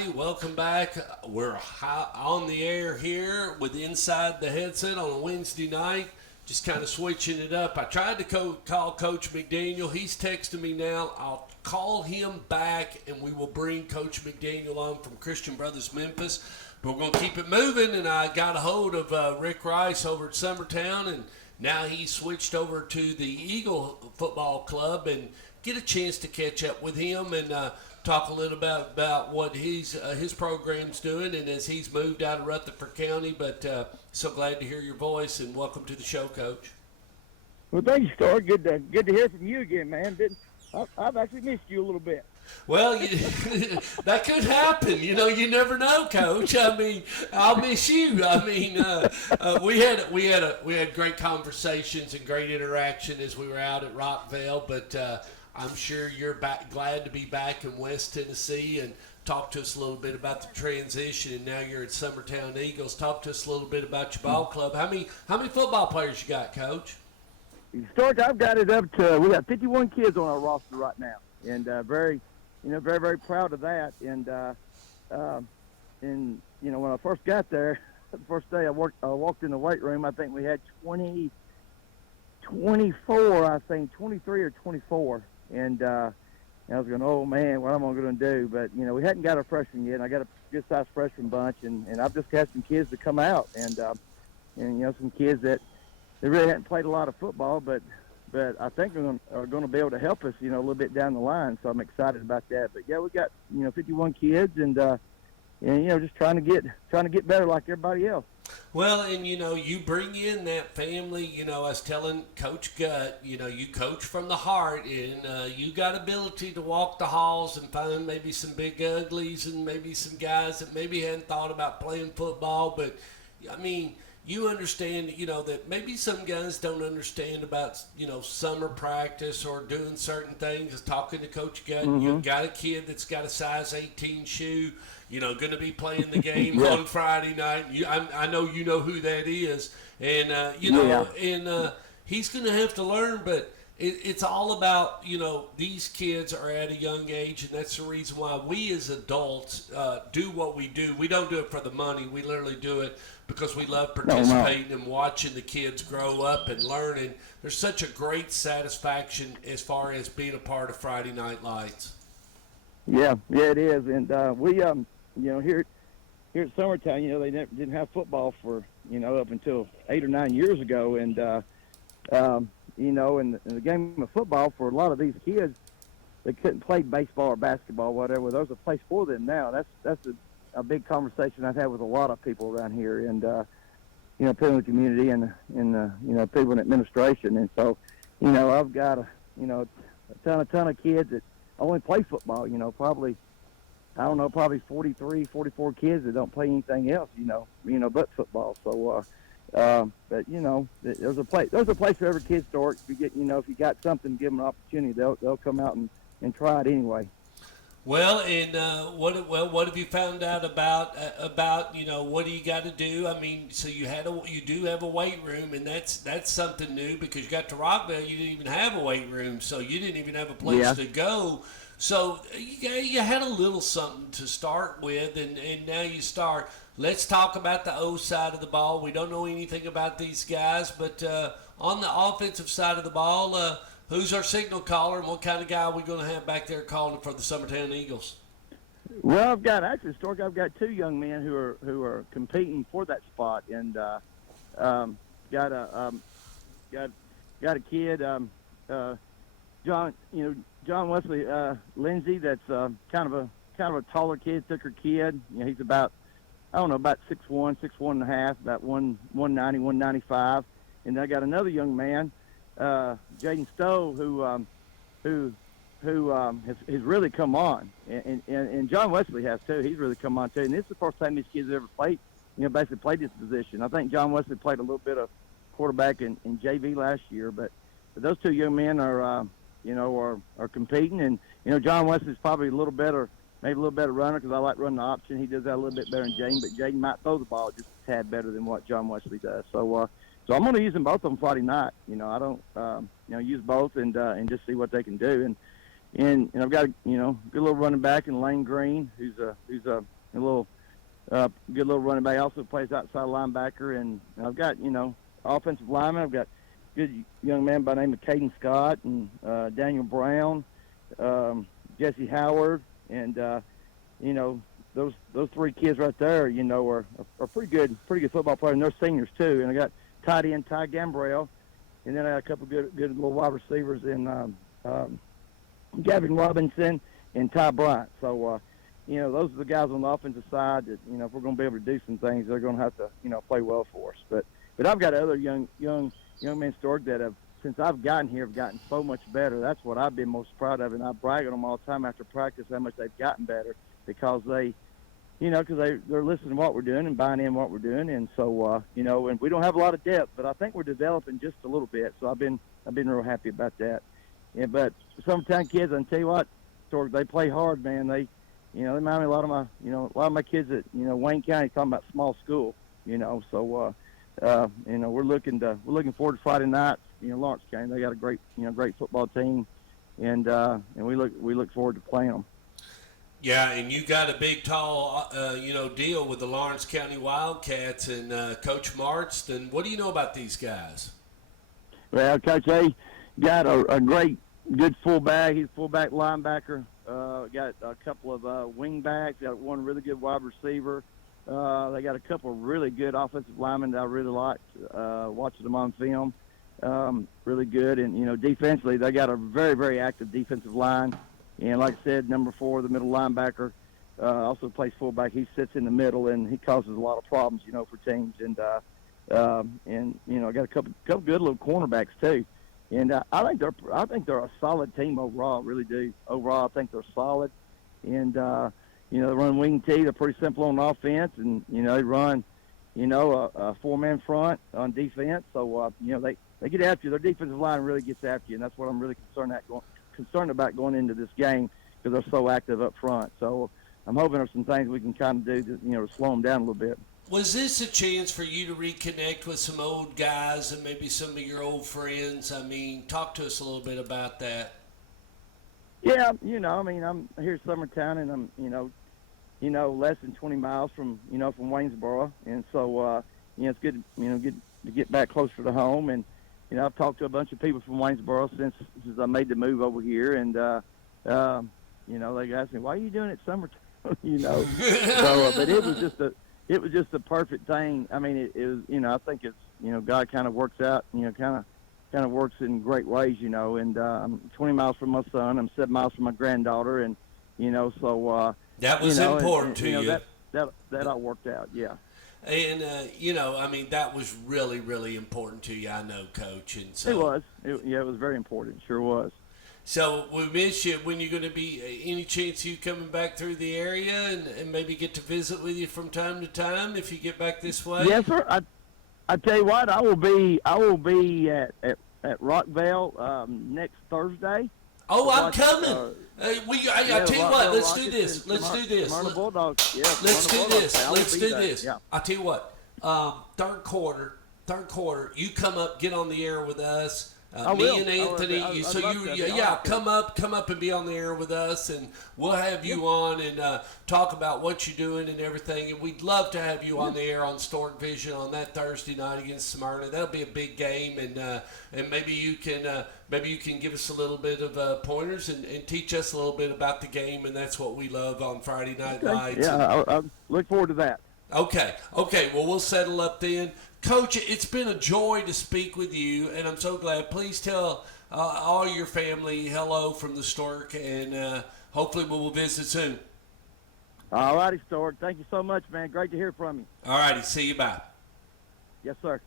everybody. Welcome back. We're on the air here with Inside the Headset on a Wednesday night. Just kind of switching it up. I tried to call Coach McDaniel. He's texting me now. I'll call him back, and we will bring Coach McDaniel on from Christian Brothers Memphis. But we're going to keep it moving, and I got a hold of Rick Rice over at Summertown, and now he's switched over to the Eagle Football Club, and get a chance to catch up with him and talk a little about what his program's doing, and as he's moved out of Rutherford County. But so glad to hear your voice, and welcome to the show, Coach. Well, thank you, Star. Good to hear from you again, man. I've actually missed you a little bit. Well, that could happen. You never know, Coach. I mean, I'll miss you. I mean, we had great conversations and great interaction as we were out at Rockvale. But I'm sure you're glad to be back in West Tennessee, and talk to us a little bit about the transition. And now you're at Summertown Eagles. Talk to us a little bit about your ball club. How many football players you got, Coach? Stark, I've got it up to, we got 51 kids on our roster right now, and very, very proud of that. And when I first got there, the first day I walked in the weight room, I think we had 24, 23 or 24. And I was going, oh, man, what am I going to do? But, we hadn't got a freshman yet, and I got a good-sized freshman bunch, and I've just had some kids to come out, and some kids that they really hadn't played a lot of football, but I think are going to be able to help us, a little bit down the line. So I'm excited about that. But yeah, we got 51 kids, and just trying to get better like everybody else. Well, and you bring in that family. I was telling Coach Gutt, you coach from the heart, and you got ability to walk the halls and find maybe some big uglies and maybe some guys that maybe hadn't thought about playing football, but I mean, you understand, that maybe some guys don't understand about, summer practice or doing certain things. Just talking to Coach Gutt, you got a kid that's got a size 18 shoe, going to be playing the game on Friday night. I know you know who that is, and he's going to have to learn, but it's all about, these kids are at a young age, and that's the reason why we as adults do what we do. We don't do it for the money. We literally do it because we love participating and watching the kids grow up and learning. There's such a great satisfaction as far as being a part of Friday Night Lights. Yeah, it is. And we, here at Summertown, they didn't have football for, up until 8 or 9 years ago. And, in the game of football, for a lot of these kids, they couldn't play baseball or basketball, whatever. There's a place for them now. That's a big conversation I've had with a lot of people around here, and people in the community and people in administration. And so, I've got a ton of kids that only play football. Probably 43, 44 kids that don't play anything else. But football. So. But there's a place for every kid, Stork. If you get, if you got something, give them an opportunity. They'll come out and try it anyway. Well, and what have you found out about what do you got to do? I mean, so you do have a weight room, and that's something new, because you got to Rockvale, you didn't even have a weight room, so you didn't even have a place to go. So you had a little something to start with, and now you start. Let's talk about the O side of the ball. We don't know anything about these guys, but on the offensive side of the ball, who's our signal caller, and what kind of guy are we going to have back there calling for the Summertown Eagles? Well, I've got two young men who are competing for that spot, and got a kid, John Wesley Lindsay, that's kind of a taller kid, thicker kid. He's about 6'1", 6'1.5", about 190, 195. And I got another young man, Jaden Stowe, who has really come on, and John Wesley has too. He's really come on too. And this is the first time these kids have ever played, basically played this position. I think John Wesley played a little bit of quarterback in JV last year, but those two young men are competing. And John Wesley's probably maybe a little better runner, because I like running the option. He does that a little bit better than Jaden, but Jaden might throw the ball just a tad better than what John Wesley does. So I'm going to use them both on Friday night. I don't use both and just see what they can do. and I've got a good little running back in Lane Green, who's a little good little running back. Also plays outside linebacker, and I've got offensive lineman. I've got good young man by the name of Caden Scott and Daniel Brown, Jesse Howard, and those three kids right there, are pretty good football players, and they're seniors too. And I got tight end Ty Gambrell, and then I got a couple good little wide receivers in Gavin Robinson and Ty Bryant. So those are the guys on the offensive side that if we're going to be able to do some things, they're going to have to play well for us. But I've got other young men, Stork, that have, since I've gotten here, have gotten so much better. That's what I've been most proud of, and I brag on them all the time after practice how much they've gotten better, because they're listening to what we're doing and buying in what we're doing. And so and we don't have a lot of depth, but I think we're developing just a little bit. So I've been real happy about that. Yeah, but summertime kids, I can tell you what, Stork, they play hard, man. They remind me a lot of my kids at Wayne County, talking about small school. So we're looking forward to Friday night. Lawrence County, they got a great football team, and we look forward to playing them. Yeah, and you got a big, tall, deal with the Lawrence County Wildcats and Coach Marston. What do you know about these guys? Well, Coach A got a great, good fullback. He's a fullback linebacker. Got a couple of wing backs. Got one really good wide receiver. They got a couple of really good offensive linemen that I really liked watching them on film. Really good. And, defensively, they got a very, very active defensive line. And like I said, number 4, the middle linebacker, also plays fullback. He sits in the middle, and he causes a lot of problems, for teams. And I got a couple good little cornerbacks too. And I think they're a solid team overall. Really do. Overall, I think they're solid. And they run wing tee. They're pretty simple on offense, and they run a 4-man front on defense. So they get after you. Their defensive line really gets after you, and that's what I'm really concerned about going into this game, because they're so active up front. So I'm hoping there's some things we can kind of do to slow them down a little bit. Was this a chance for you to reconnect with some old guys and maybe some of your old friends? I mean, talk to us a little bit about that. Yeah, I'm here in Summertown, and I'm, less than 20 miles from Waynesboro, and so it's good, good to get back closer to home. And I've talked to a bunch of people from Waynesboro since I made the move over here, and they asked me, "Why are you doing it Summertown?" So, but it was just the perfect thing. I mean, it was, I think it's, God kind of works out, kind of works in great ways, and I'm 20 miles from my son. I'm 7 miles from my granddaughter, and, so. That was important to you. That all worked out, yeah. And, that was really, really important to you, I know, Coach. And so, it was. It was very important. It sure was. So we miss you. When you're going to be, any chance you coming back through the area and maybe get to visit with you from time to time if you get back this way? Yes, sir. I tell you what, I will be at Rockville next Thursday. Oh, I'm coming. I tell you what, let's do this. Let's do this. Let's do this. Yeah. I tell you what, third quarter, you come up, get on the air with us. Me and Anthony, come up and be on the air with us, and we'll have you on and talk about what you're doing and everything. And we'd love to have you on the air on Stork Vision on that Thursday night against Smyrna. That'll be a big game, and maybe you can give us a little bit of pointers and teach us a little bit about the game. And that's what we love on Friday night lights. Yeah, I look forward to that. Okay. Well, we'll settle up then. Coach, it's been a joy to speak with you, and I'm so glad. Please tell all your family hello from the Stork, and hopefully we will visit soon. All righty, Stork. Thank you so much, man. Great to hear from you. All righty. See you. Bye. Yes, sir.